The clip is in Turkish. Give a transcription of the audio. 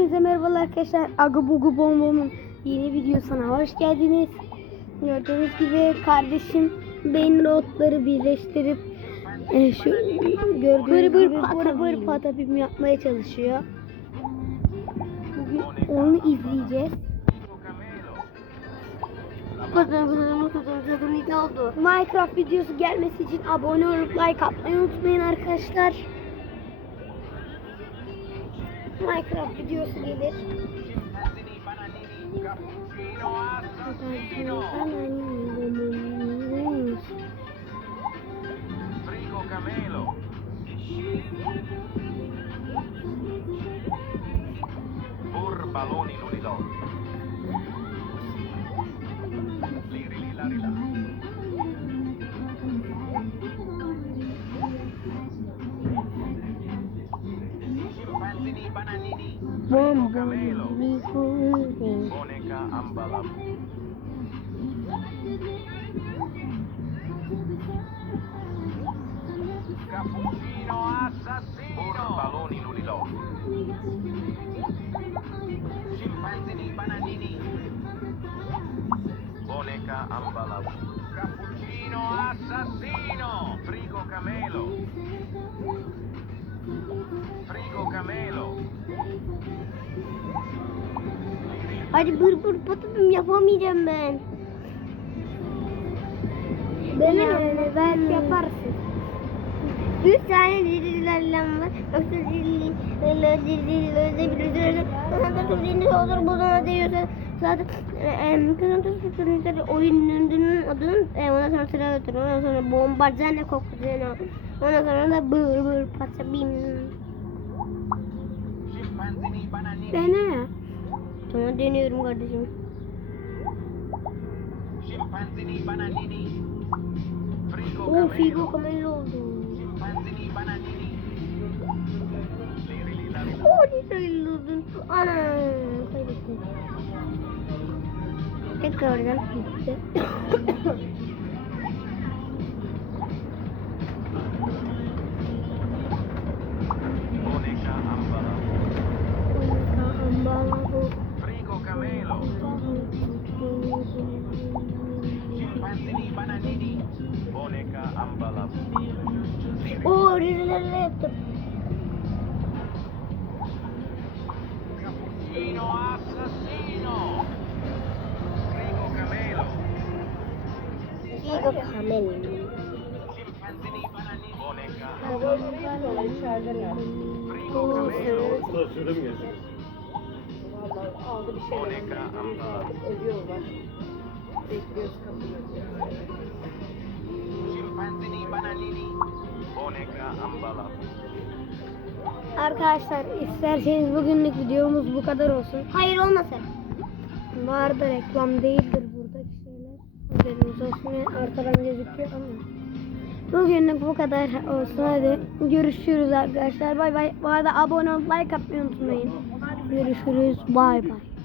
Hepinize merhabalar arkadaşlar. Aga Bugu Bombom'un yeni videosuna hoş geldiniz. Gördüğünüz gibi kardeşim beyin rotları birleştirip e, şu gördüğünüz Bır bır gibi pata bır bır patapim yapmaya çalışıyor. Bugün onu izleyeceğiz. Minecraft videosu gelmesi için abone olup like atmayı unutmayın arkadaşlar. Minecraft videosu gelir. Frigo Camelo. Burbaloni Lulilò. Uomo Cappuccino assassino! Ora baloni lulilò. Scimpanzini bananini. Boneca ambala. Cappuccino assassino! Frigo camelo. Hadi bır bır patapim yapamayacağım ben. Ben yani belki yaparsın. Üç tane dirilerlem var. Yoksa dirilerle dirilerle dirilerle Ondan da dirilerle olur buna diyorsa zaten kızım tutuşturunca oyunun adının e, ondan sonra sıra götürür. Ondan sonra bombardine kokacağını Ondan sonra da bır bır. Scimpanzini bananini. Dene. Tamam deniyorum kardeşim. Oo figo Camelo. oldu. Oo dirilerle oldun. Ana kaybettim. Tekrar oradan gitti. Dirilerle yaptım. Frigo Camelo. Figo kamel. Scimpanzini bananini. Boneca. Oh, Frigo Camelo. Klasörde Arkadaşlar isterseniz bugünlük videomuz bu kadar olsun. Hayır olmasın. Da reklam değildir buradaki şeyler. Haberiniz olsun arkadan gözüküyor ama. Bugünlük bu kadar olsun hadi. Görüşürüz arkadaşlar. Bay bay. Bu arada abone olup like atmayı unutmayın. Görüşürüz. Bay bay.